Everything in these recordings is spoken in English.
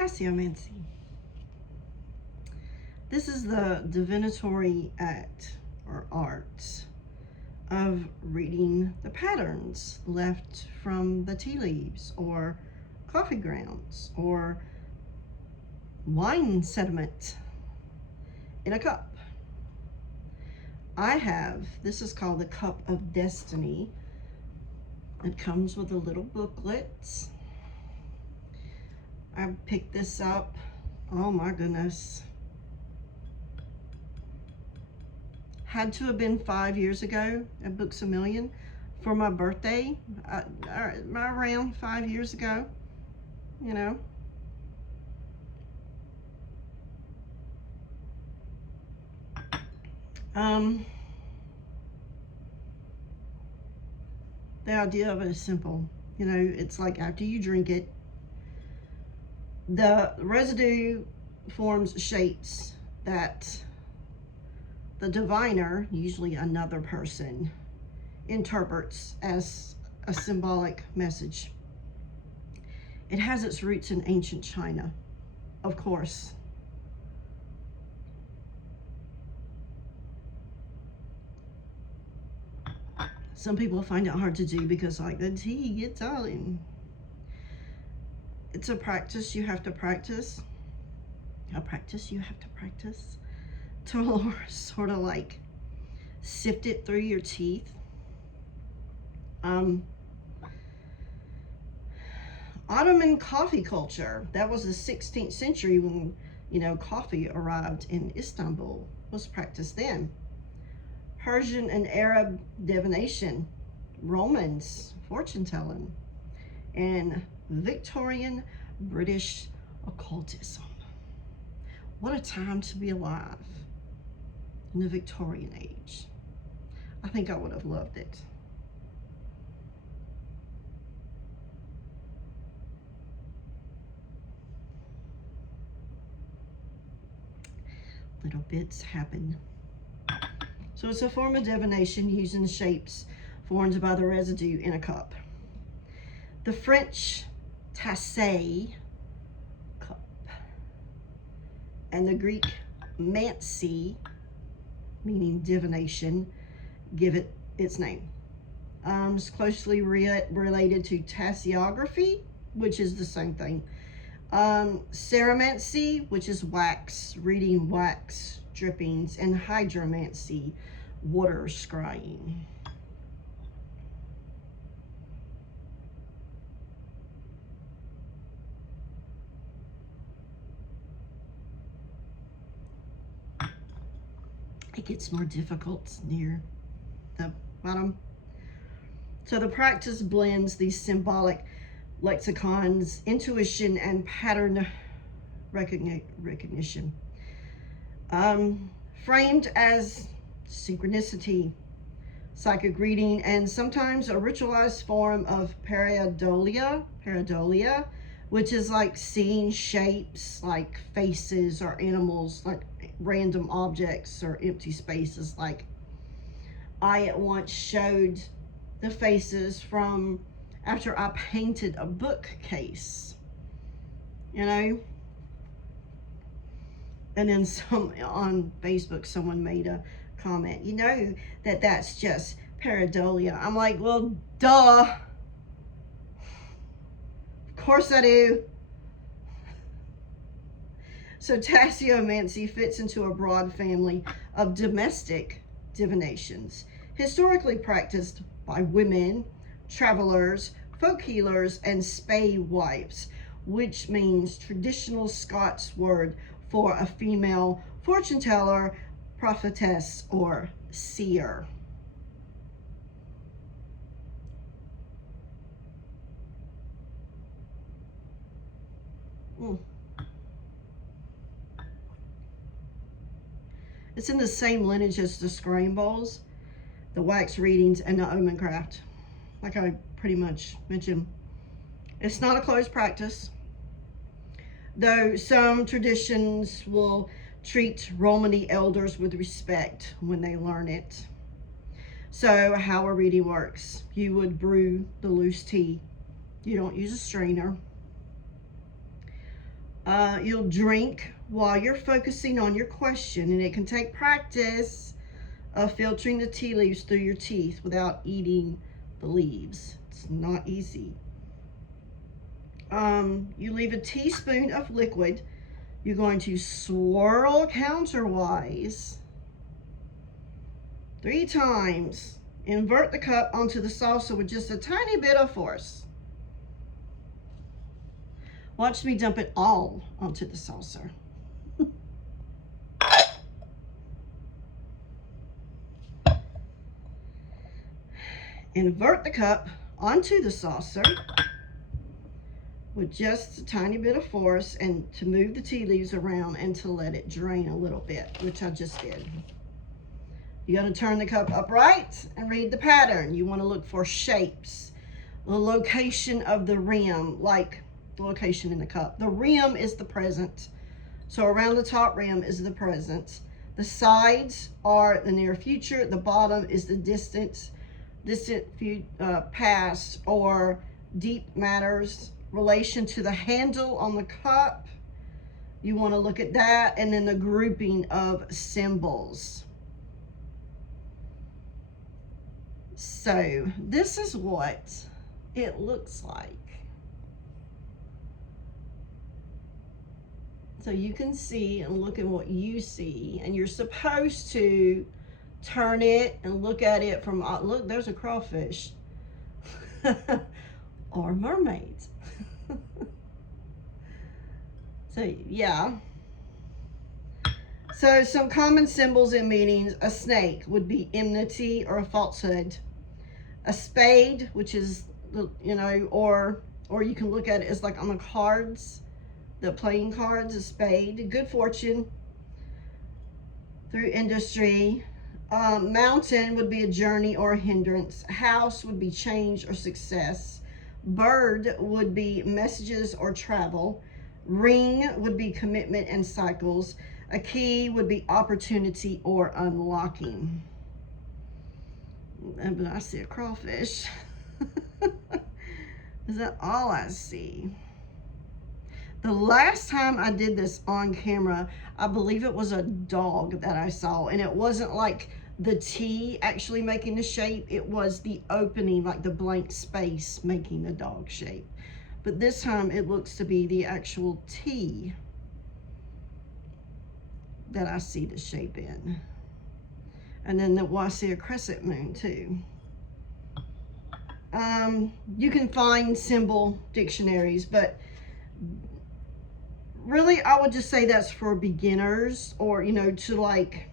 Tasseomancy. This is the divinatory act or art of reading the patterns left from the tea leaves or coffee grounds or wine sediment in a cup. This is called the Cup of Destiny. It comes with a little booklet. I picked this up, oh my goodness. Had to have been 5 years ago at Books A Million for my birthday, around 5 years ago, you know. The idea of it is simple. You know, it's like after you drink it, the residue forms shapes that the diviner, usually another person, interprets as a symbolic message. It has its roots in ancient China, of course. Some people find it hard to do because like the tea gets all in. It's a practice you have to practice. A practice you have to practice to sort of like sift it through your teeth. Ottoman coffee culture, that was the 16th century when, you know, coffee arrived in Istanbul, was practiced then. Persian and Arab divination, Romans fortune telling, and Victorian British occultism. What a time to be alive in the Victorian age. I think I would have loved it. Little bits happen. So it's a form of divination using shapes formed by the residue in a cup. The French tasse, cup, and the Greek mancy, meaning divination, give it its name. It's closely related to tasseography, which is the same thing. Ceromancy, which is wax, reading wax drippings, and hydromancy, water scrying. It gets more difficult near the bottom. So the practice blends these symbolic lexicons, intuition, and pattern recognition. Framed as synchronicity, psychic reading, and sometimes a ritualized form of pareidolia, which is like seeing shapes like faces or animals, like random objects or empty spaces. Like I at once showed the faces from after I painted a bookcase, you know. And then on Facebook, someone made a comment, you know, that's just pareidolia. I'm like, well, duh. Of course I do. So tasseomancy fits into a broad family of domestic divinations, historically practiced by women, travelers, folk healers, and spae wives, which means traditional Scots word for a female fortune teller, prophetess, or seer. It's in the same lineage as the scrying bowls, the wax readings, and the omen craft. Like I pretty much mentioned, it's not a closed practice, though some traditions will treat Romany elders with respect when they learn it. So how a reading works: you would brew the loose tea. You don't use a strainer. You'll drink while you're focusing on your question, and it can take practice of filtering the tea leaves through your teeth without eating the leaves. It's not easy. You leave a teaspoon of liquid. You're going to swirl counterwise 3 times. Invert the cup onto the saucer with just a tiny bit of force. Watch me dump it all onto the saucer. Invert the cup onto the saucer with just a tiny bit of force, and to move the tea leaves around and to let it drain a little bit, which I just did. You got to turn the cup upright and read the pattern. You want to look for shapes, the location of the rim, like the location in the cup. The rim is the present. So around the top rim is the present. The sides are the near future. The bottom is the distant past or deep matters. Relation to the handle on the cup, you want to look at that, and then the grouping of symbols. So this is what it looks like. So you can see and look at what you see, and you're supposed to turn it and look at it from, look, there's a crawfish or mermaids. So yeah. So some common symbols and meanings: a snake would be enmity or a falsehood. A spade, which is, you know, or you can look at it as like on the cards, the playing cards, a spade. Good fortune through industry. Mountain would be a journey or a hindrance. House would be change or success. Bird would be messages or travel. Ring would be commitment and cycles. A key would be opportunity or unlocking. But I see a crawfish. Is that all I see? The last time I did this on camera, I believe it was a dog that I saw, and it wasn't like the T actually making the shape. It was the opening, like the blank space, making the dog shape. But this time it looks to be the actual T that I see the shape in. And then I see a crescent moon too. You can find symbol dictionaries, but really I would just say that's for beginners, or, you know, to like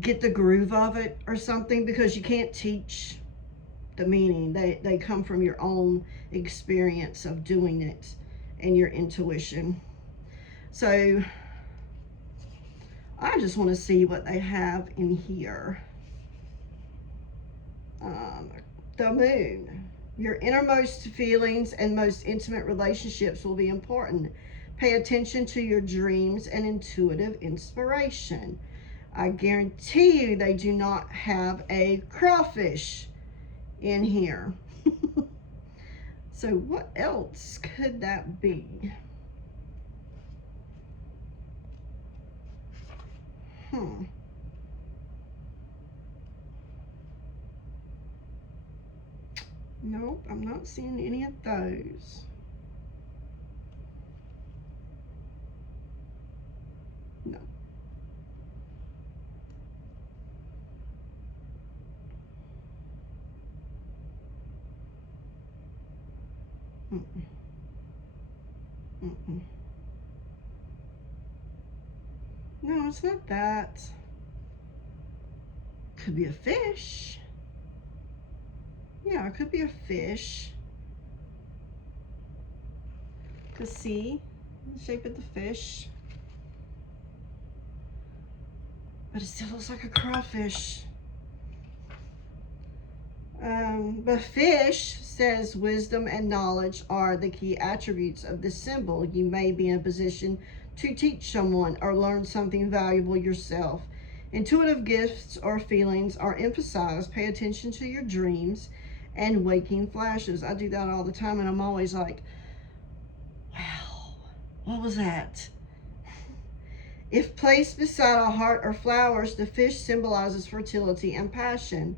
get the groove of it or something, because you can't teach the meaning. They come from your own experience of doing it and your intuition. So I just want to see what they have in here. The moon. Your innermost feelings and most intimate relationships will be important. Pay attention to your dreams and intuitive inspiration. I guarantee you they do not have a crawfish in here. So what else could that be? Nope, I'm not seeing any of those. No. Mm-mm. Mm-mm. No, it's not that. Could be a fish. Yeah, it could be a fish. Cause see the shape of the fish. But it still looks like a crawfish. But fish says wisdom and knowledge are the key attributes of this symbol. You may be in a position to teach someone or learn something valuable yourself. Intuitive gifts or feelings are emphasized. Pay attention to your dreams and waking flashes. I do that all the time, and I'm always like, Wow, what was that? If placed beside a heart or flowers, the fish symbolizes fertility and passion.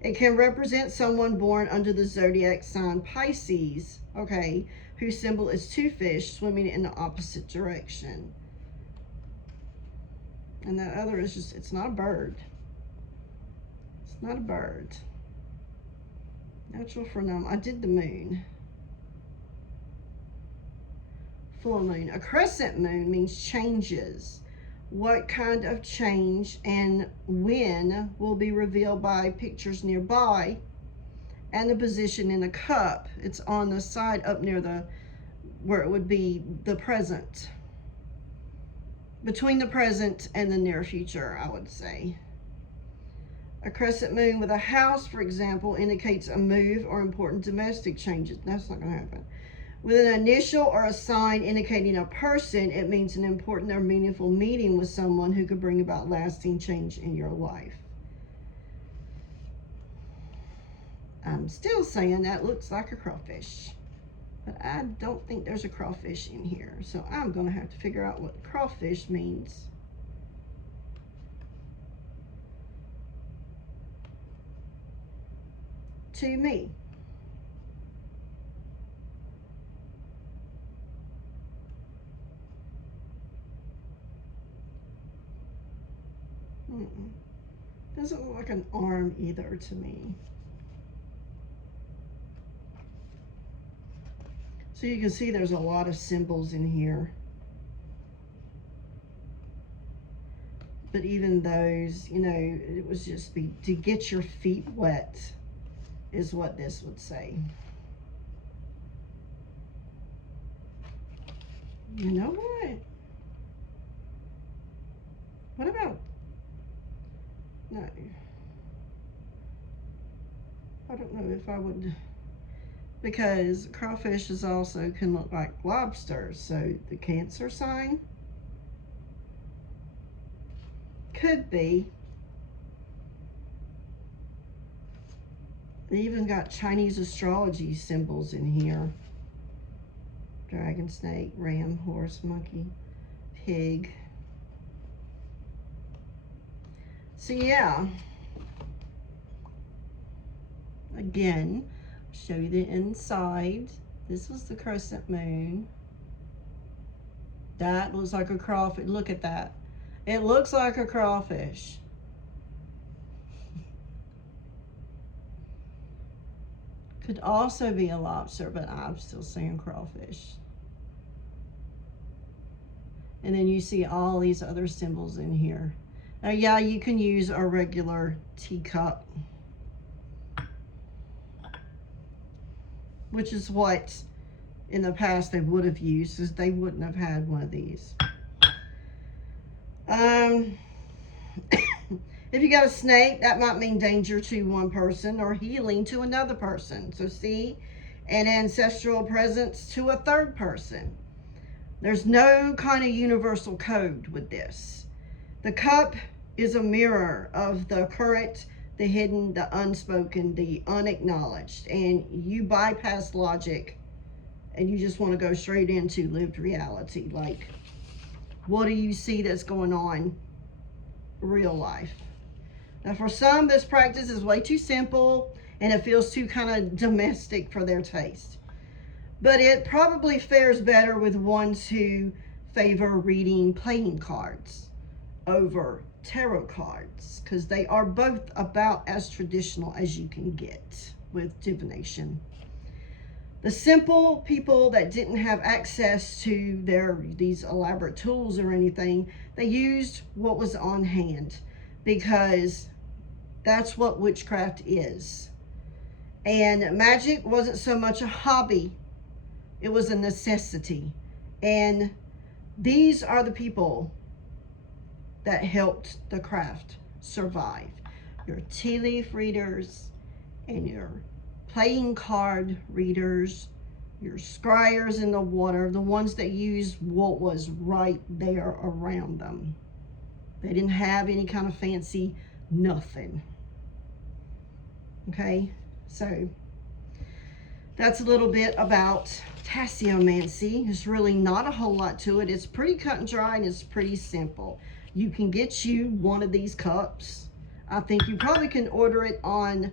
It can represent someone born under the zodiac sign Pisces, okay, whose symbol is two fish swimming in the opposite direction. And that other is just, it's not a bird. It's not a bird. Natural phenomena. I did the moon. Full moon. A crescent moon means changes. What kind of change and when will be revealed by pictures nearby and the position in the cup. It's on the side up near the, where it would be the present. Between the present and the near future, I would say. A crescent moon with a house, for example, indicates a move or important domestic changes. That's not going to happen. With an initial or a sign indicating a person, it means an important or meaningful meeting with someone who could bring about lasting change in your life. I'm still saying that looks like a crawfish, but I don't think there's a crawfish in here. So I'm going to have to figure out what crawfish means. To me. Doesn't look like an arm either to me. So you can see there's a lot of symbols in here. But even those, you know, it was just be to get your feet wet is what this would say. You know what? What about, no. I don't know if I would, because crawfish is also can look like lobsters. So the Cancer sign could be. They even got Chinese astrology symbols in here. Dragon, snake, ram, horse, monkey, pig. So yeah, again, show you the inside. This was the crescent moon. That looks like a crawfish. Look at that. It looks like a crawfish. Could also be a lobster, but I'm still saying crawfish. And then you see all these other symbols in here. Now, yeah, you can use a regular teacup, which is what in the past they would have used, because they wouldn't have had one of these. If you got a snake, that might mean danger to one person or healing to another person. So see, an ancestral presence to a third person. There's no kind of universal code with this. The cup is a mirror of the current, the hidden, the unspoken, the unacknowledged. And you bypass logic and you just want to go straight into lived reality. Like, what do you see that's going on real life? Now, for some, this practice is way too simple and it feels too kind of domestic for their taste. But it probably fares better with ones who favor reading playing cards over tarot cards, because they are both about as traditional as you can get with divination. The simple people that didn't have access to these elaborate tools or anything, they used what was on hand, because that's what witchcraft is. And magic wasn't so much a hobby, it was a necessity. And these are the people that helped the craft survive. Your tea leaf readers and your playing card readers, your scryers in the water, the ones that used what was right there around them. They didn't have any kind of fancy nothing. Okay, so that's a little bit about Tasseomancy. There's really not a whole lot to it. It's pretty cut and dry and it's pretty simple. You can get you one of these cups. I think you probably can order it on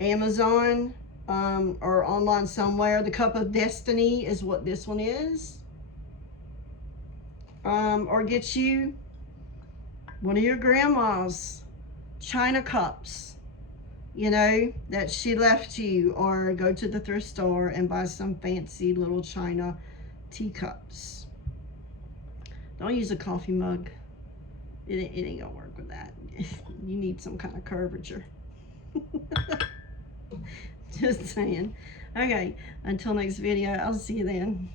Amazon or online somewhere. The Cup of Destiny is what this one is. Or get you one of your grandma's china cups, you know, that she left you, or go to the thrift store and buy some fancy little china teacups. Don't use a coffee mug. It ain't gonna work with that. You need some kind of curvature. Just saying. Okay, until next video, I'll see you then.